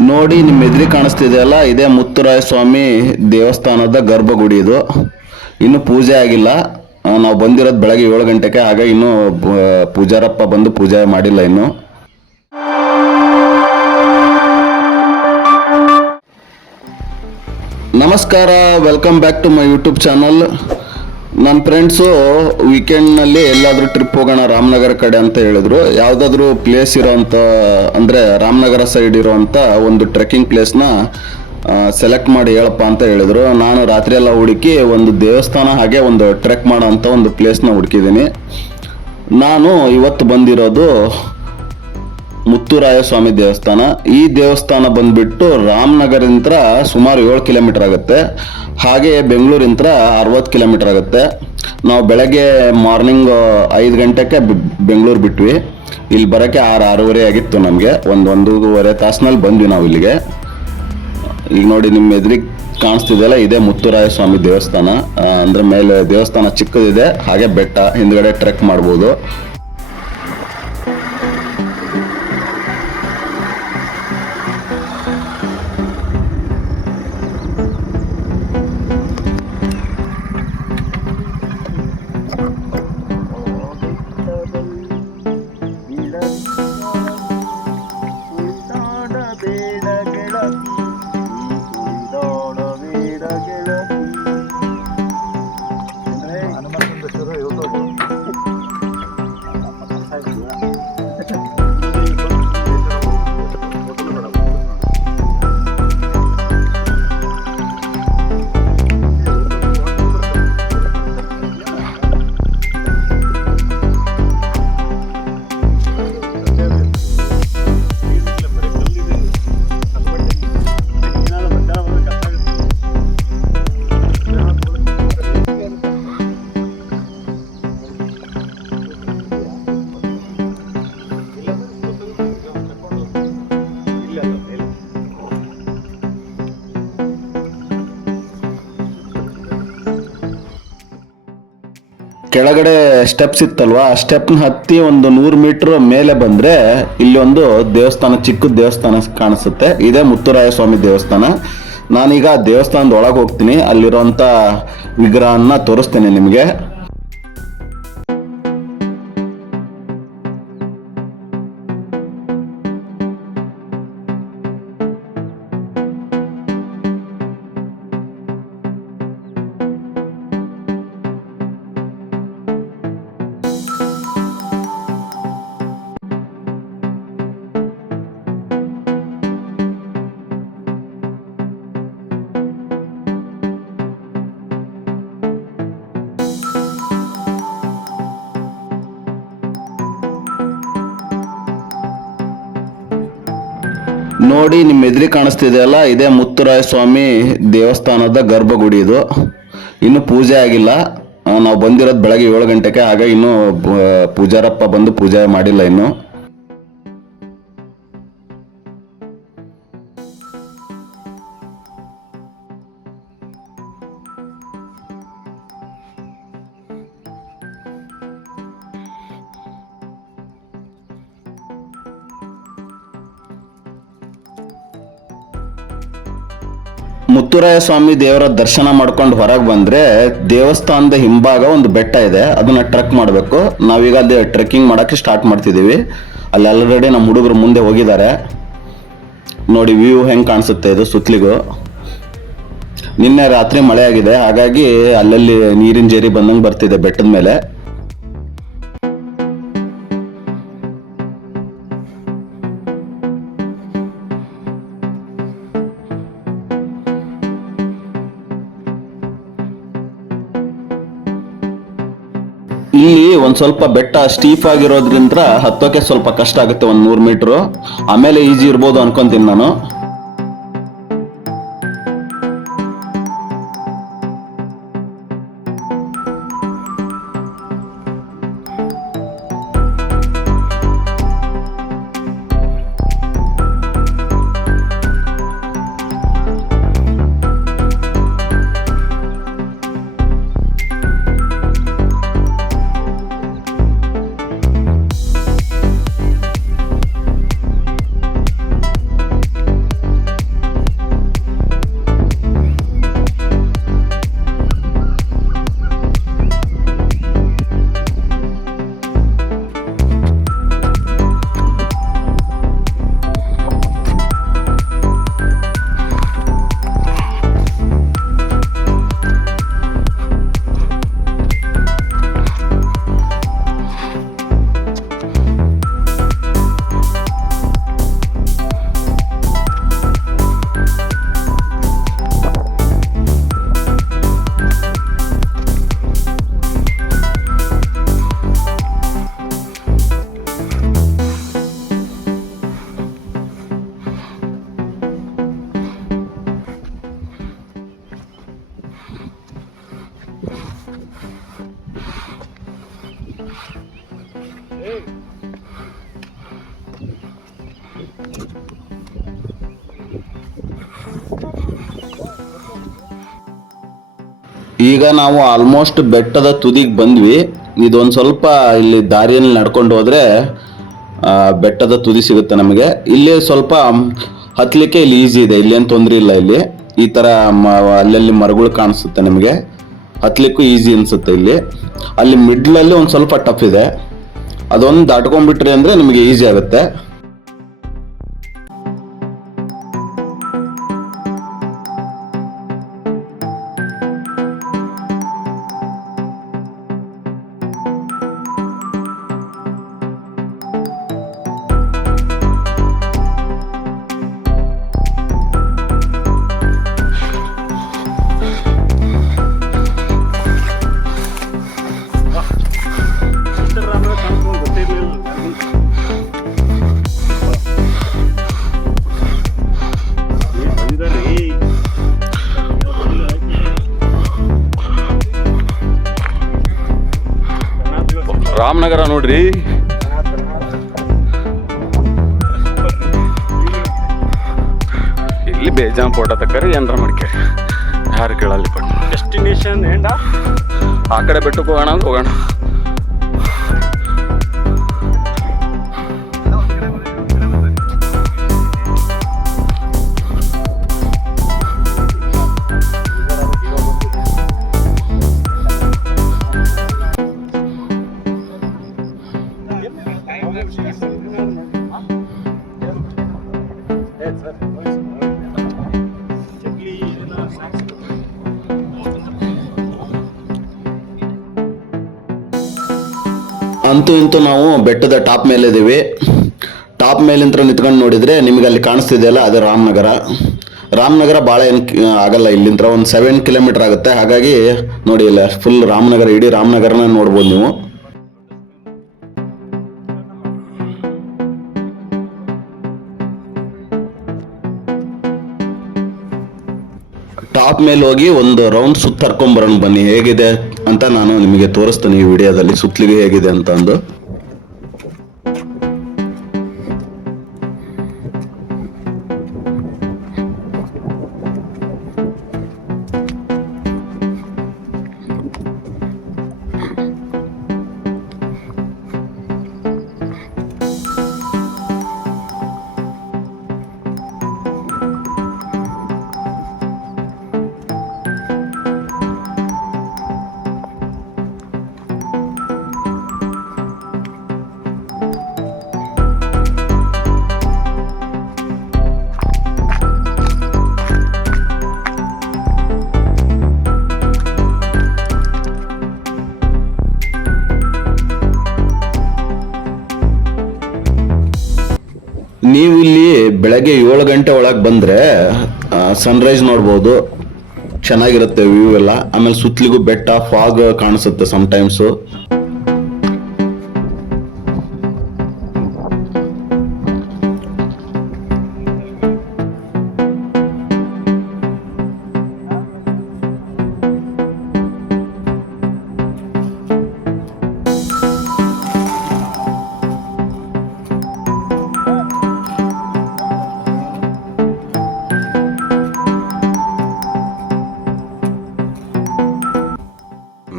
ನೋಡಿ ನಿಮ್ಮ ಎದುರಿಗೆ ಕಾಣಿಸ್ತಿದೆಯಲ್ಲ, ಇದೇ ಮುತ್ತುರಾಯ ಸ್ವಾಮಿ ದೇವಸ್ಥಾನದ ಗರ್ಭಗುಡಿ. ಇದು ಇನ್ನು ಪೂಜೆ ಆಗಿಲ್ಲ. ನಾವು ಬಂದಿರೋದು ಬೆಳಗ್ಗೆ 7 ಗಂಟೆಗೆ. ಹಾಗೆ ಇನ್ನೂ ಪೂಜಾರಪ್ಪ ಬಂದು ಪೂಜೆ ಮಾಡಿಲ್ಲ ಇನ್ನು. ನಮಸ್ಕಾರ, welcome back to my YouTube channel. ನನ್ನ ಫ್ರೆಂಡ್ಸು ವೀಕೆಂಡ್ನಲ್ಲಿ ಎಲ್ಲಾದರೂ ಟ್ರಿಪ್ ಹೋಗೋಣ ರಾಮನಗರ ಕಡೆ ಅಂತ ಹೇಳಿದ್ರು. ಯಾವುದಾದ್ರೂ ಪ್ಲೇಸ್ ಇರೋವಂಥ, ಅಂದರೆ ರಾಮನಗರ ಸೈಡ್ ಇರೋವಂಥ ಒಂದು ಟ್ರೆಕ್ಕಿಂಗ್ ಪ್ಲೇಸ್ನ ಸೆಲೆಕ್ಟ್ ಮಾಡಿ ಹೇಳಪ್ಪ ಅಂತ ಹೇಳಿದ್ರು. ನಾನು ರಾತ್ರಿ ಎಲ್ಲ ಹುಡುಕಿ ಒಂದು ದೇವಸ್ಥಾನ ಹಾಗೆ ಒಂದು ಟ್ರೆಕ್ ಮಾಡೋ ಅಂಥ ಒಂದು ಪ್ಲೇಸ್ನ ಹುಡುಕಿದ್ದೀನಿ. ನಾನು ಇವತ್ತು ಬಂದಿರೋದು ಮುತ್ತುರಾಯ ಸ್ವಾಮಿ ದೇವಸ್ಥಾನ. ಈ ದೇವಸ್ಥಾನ ಬಂದ್ಬಿಟ್ಟು ರಾಮನಗರದಿಂದ ಸುಮಾರು 7 ಕಿಲೋಮೀಟರ್ ಆಗುತ್ತೆ. ಹಾಗೆ ಬೆಂಗಳೂರಿಂದ 60 ಕಿಲೋಮೀಟರ್ ಆಗುತ್ತೆ. ನಾವು ಬೆಳಗ್ಗೆ ಮಾರ್ನಿಂಗ್ 5 ಗಂಟೆಗೆ ಬೆಂಗಳೂರು ಬಿಟ್ವಿ. ಇಲ್ಲಿ ಬರೋಕ್ಕೆ 6-6:30 ಆಗಿತ್ತು ನಮಗೆ. ಒಂದೂವರೆ ತಾಸಿನಲ್ಲಿ ಬಂದ್ವಿ ನಾವು ಇಲ್ಲಿಗೆ. ಈಗ ನೋಡಿ ನಿಮ್ಮ ಎದುರಿಗೆ ಕಾಣಿಸ್ತಿದೆಯಲ್ಲ, ಇದೇ ಮುತ್ತುರಾಯ ಸ್ವಾಮಿ ದೇವಸ್ಥಾನ. ಅಂದರೆ ಮೇಲೆ ದೇವಸ್ಥಾನ ಚಿಕ್ಕದಿದೆ, ಹಾಗೆ ಬೆಟ್ಟ ಹಿಂದ್ಗಡೆ ಟ್ರೆಕ್ ಮಾಡ್ಬೋದು. ಕೆಳಗಡೆ ಸ್ಟೆಪ್ಸ್ ಇತ್ತಲ್ವಾ, ಆ ಸ್ಟೆಪ್ನ ಹತ್ತಿ ಒಂದು 100 ಮೀಟರ್ ಮೇಲೆ ಬಂದರೆ ಇಲ್ಲಿ ಒಂದು ದೇವಸ್ಥಾನ, ಚಿಕ್ಕ ದೇವಸ್ಥಾನ ಕಾಣಿಸುತ್ತೆ. ಇದೇ ಮುತ್ತುರಾಯ ಸ್ವಾಮಿ ದೇವಸ್ಥಾನ. ನಾನೀಗ ದೇವಸ್ಥಾನದ ಒಳಗೆ ಹೋಗ್ತೀನಿ, ಅಲ್ಲಿರೋಂಥ ವಿಗ್ರಹನ ತೋರಿಸ್ತೇನೆ ನಿಮಗೆ. ನೋಡಿ ನಿಮ್ಮ ಎದುರಿಗೆ ಕಾಣಿಸ್ತಿದೆಯಲ್ಲ, ಇದೇ ಮುತ್ತುರಾಯ ಸ್ವಾಮಿ ದೇವಸ್ಥಾನದ ಗರ್ಭಗುಡಿ. ಇದು ಇನ್ನು ಪೂಜೆ ಆಗಿಲ್ಲ. ನಾವು ಬಂದಿರೋದು ಬೆಳಗ್ಗೆ 7 ಗಂಟೆಗೆ. ಹಾಗೆ ಇನ್ನೂ ಪೂಜಾರಪ್ಪ ಬಂದು ಪೂಜೆ ಮಾಡಿಲ್ಲ ಇನ್ನು. ಮುತ್ತುರಾಯ ಸ್ವಾಮಿ ದೇವರ ದರ್ಶನ ಮಾಡ್ಕೊಂಡು ಹೊರಗೆ ಬಂದರೆ ದೇವಸ್ಥಾನದ ಹಿಂಭಾಗ ಒಂದು ಬೆಟ್ಟ ಇದೆ, ಅದನ್ನು ಟ್ರೆಕ್ ಮಾಡಬೇಕು. ನಾವೀಗ ಅಲ್ಲಿ ಟ್ರೆಕ್ಕಿಂಗ್ ಮಾಡೋಕ್ಕೆ ಸ್ಟಾರ್ಟ್ ಮಾಡ್ತಿದ್ದೀವಿ. ಅಲ್ಲಿ ಆಲ್ರೆಡಿ ನಮ್ಮ ಹುಡುಗರು ಮುಂದೆ ಹೋಗಿದ್ದಾರೆ. ನೋಡಿ ವ್ಯೂ ಹೆಂಗೆ ಕಾಣಿಸುತ್ತೆ ಇದು ಸುತ್ತಲಿಗೂ. ನಿನ್ನೆ ರಾತ್ರಿ ಮಳೆ ಆಗಿದೆ, ಹಾಗಾಗಿ ಅಲ್ಲಲ್ಲಿ ನೀರಿನ ಜೇರಿ ಬಂದಂಗೆ ಬರ್ತಿದೆ ಬೆಟ್ಟದ ಮೇಲೆ. ಇಲ್ಲಿ ಒಂದು ಸ್ವಲ್ಪ ಬೆಟ್ಟ ಸ್ಟೀಫ್ ಆಗಿರೋದ್ರಿಂದ ಹತ್ತೋಕೆ ಸ್ವಲ್ಪ ಕಷ್ಟ ಆಗುತ್ತೆ, ಒಂದು 100 ಮೀಟ್ರು. ಆಮೇಲೆ ಈಜಿ ಇರ್ಬೋದು ಅನ್ಕೊಂತೀನಿ ನಾನು. ಈಗ ನಾವು ಆಲ್ಮೋಸ್ಟ್ ಬೆಟ್ಟದ ತುದಿಗೆ ಬಂದ್ವಿ. ಇದೊಂದು ಸ್ವಲ್ಪ ಇಲ್ಲಿ ದಾರಿಯಲ್ಲಿ ನಡ್ಕೊಂಡು ಹೋದ್ರೆ ಬೆಟ್ಟದ ತುದಿ ಸಿಗುತ್ತೆ ನಮಗೆ. ಇಲ್ಲಿ ಸ್ವಲ್ಪ ಹತ್ತಲಿಕ್ಕೆ ಇಲ್ಲಿ ಈಸಿ ಇದೆ, ಇಲ್ಲೇನು ತೊಂದರೆ ಇಲ್ಲ. ಇಲ್ಲಿ ಈ ಥರ ಅಲ್ಲಲ್ಲಿ ಮರಗಳು ಕಾಣಿಸುತ್ತೆ ನಿಮಗೆ, ಹತ್ತಲಿಕ್ಕೂ ಈಸಿ ಅನಿಸುತ್ತೆ. ಇಲ್ಲಿ ಅಲ್ಲಿ ಮಿಡ್ಲಲ್ಲಿ ಒಂದು ಸ್ವಲ್ಪ ಟಫ್ ಇದೆ, ಅದೊಂದು ದಾಟ್ಕೊಂಡ್ಬಿಟ್ರಿ ಅಂದರೆ ನಿಮಗೆ ಈಸಿ ಆಗುತ್ತೆ. ರಾಮನಗರ ನೋಡ್ರಿ, ಇಲ್ಲಿ ಬೇಜಾನ್ ಫೋಟೋ ತಕ್ಕರಿ ಏನಾರ ಮಾಡ್ಕೇರಿ, ಯಾರು ಕೇಳಲ್ಲಿ. ಬಟ್ ಡೆಸ್ಟಿನೇಷನ್ ಏಂಡ ಆ ಕಡೆ ಬೆಟ್ಟಕ್ಕೆ ಹೋಗೋಣ ಅಂದ್ರೆ ಹೋಗೋಣ. ಅಂತೂ ಇಂತೂ ನಾವು ಬೆಟ್ಟದ ಟಾಪ್ ಮೇಲೆ ಇದ್ದೀವಿ. ಟಾಪ್ ಮೇಲಿಂದ ನಿಂತ್ಕೊಂಡು ನೋಡಿದರೆ ನಿಮಗೆ ಅಲ್ಲಿ ಕಾಣಿಸ್ತಿದೆಯಲ್ಲ, ಅದು ರಾಮನಗರ. ರಾಮನಗರ ಭಾಳ ಏನು ಆಗಲ್ಲ, ಇಲ್ಲಿಂದ ಒಂದು 7 ಕಿಲೋಮೀಟರ್ ಆಗುತ್ತೆ. ಹಾಗಾಗಿ ನೋಡಿ, ಇಲ್ಲ ಫುಲ್ ರಾಮನಗರ, ಇಡೀ ರಾಮನಗರನ ನೋಡ್ಬೋದು ನೀವು. ಟಾಪ್ ಮೇಲೆ ಹೋಗಿ ಒಂದು ರೌಂಡ್ ಸುತ್ತರ್ಕೊಂಬರೋಣ ಬನ್ನಿ, ಹೇಗಿದೆ ಅಂತ ನಾನು ನಿಮಗೆ ತೋರಿಸ್ತೀನಿ ಈ ವಿಡಿಯೋದಲ್ಲಿ, ಸುತ್ತಲಿಗೆ ಹೇಗಿದೆ ಅಂತ ಅಂದು. ನೀವು ಇಲ್ಲಿ ಬೆಳಗ್ಗೆ 7 ಗಂಟೆ ಒಳಗೆ ಬಂದರೆ ಸನ್ರೈಸ್ ನೋಡ್ಬೋದು, ಚೆನ್ನಾಗಿರುತ್ತೆ ವ್ಯೂ ಎಲ್ಲ. ಆಮೇಲೆ ಸುತ್ತಲಿಗೂ ಬೆಟ್ಟ, ಫಾಗ್ ಕಾಣಿಸುತ್ತೆ ಸಮ್ಟೈಮ್ಸು.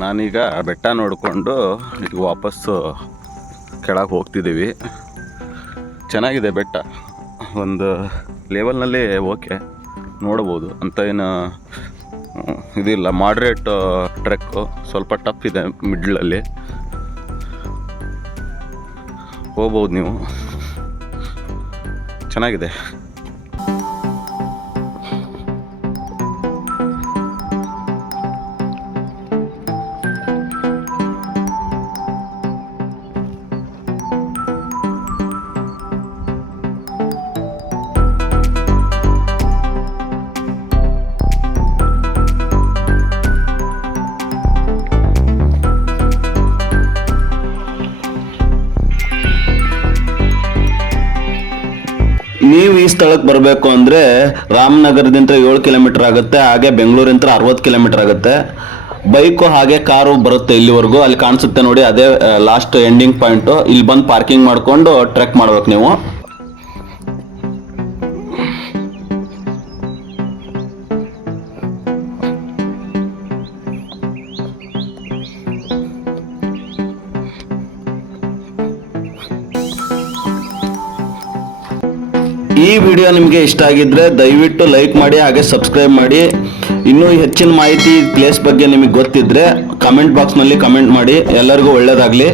ನಾನೀಗ ಬೆಟ್ಟ ನೋಡಿಕೊಂಡು ಈಗ ವಾಪಸ್ಸು ಕೆಳಗೆ ಹೋಗ್ತಿದ್ದೀವಿ. ಚೆನ್ನಾಗಿದೆ ಬೆಟ್ಟ, ಒಂದು ಲೆವೆಲ್ನಲ್ಲಿ ಓಕೆ ನೋಡ್ಬೋದು ಅಂತ. ಏನು ಇದಿಲ್ಲ, ಮಾಡ್ರೇಟ್ ಟ್ರೆಕ್ಕು, ಸ್ವಲ್ಪ ಟಫ್ ಇದೆ ಮಿಡ್ಲಲ್ಲಿ, ಹೋಗ್ಬೋದು ನೀವು, ಚೆನ್ನಾಗಿದೆ. ನೀವು ಈ ಸ್ಥಳಕ್ಕೆ ಬರಬೇಕು ಅಂದರೆ ರಾಮನಗರದಿಂದ 7 ಕಿಲೋಮೀಟರ್ ಆಗುತ್ತೆ, ಹಾಗೆ ಬೆಂಗಳೂರಿಂದ 60 ಕಿಲೋಮೀಟರ್ ಆಗುತ್ತೆ. ಬೈಕು ಹಾಗೆ ಕಾರು ಬರುತ್ತೆ ಇಲ್ಲಿವರೆಗೂ, ಅಲ್ಲಿ ಕಾಣಿಸುತ್ತೆ ನೋಡಿ, ಅದೇ ಲಾಸ್ಟ್ ಎಂಡಿಂಗ್ ಪಾಯಿಂಟು. ಇಲ್ಲಿ ಬಂದು ಪಾರ್ಕಿಂಗ್ ಮಾಡಿಕೊಂಡು ಟ್ರೆಕ್ ಮಾಡ್ಬೇಕು ನೀವು. ಈ ವಿಡಿಯೋ ನಿಮಗೆ ಇಷ್ಟ ಆಗಿದ್ರೆ ದಯವಿಟ್ಟು ಲೈಕ್ ಮಾಡಿ ಹಾಗೆ ಸಬ್ಸ್ಕ್ರೈಬ್ ಮಾಡಿ. ಇನ್ನೂ ಹೆಚ್ಚಿನ ಮಾಹಿತಿ ಪ್ಲೇಸ್ ಬಗ್ಗೆ ನಿಮಗೆ ಗೊತ್ತಿದ್ರೆ ಕಮೆಂಟ್ ಬಾಕ್ಸ್ನಲ್ಲಿ ಕಮೆಂಟ್ ಮಾಡಿ. ಎಲ್ಲರಿಗೂ ಒಳ್ಳೆಯದಾಗಲಿ.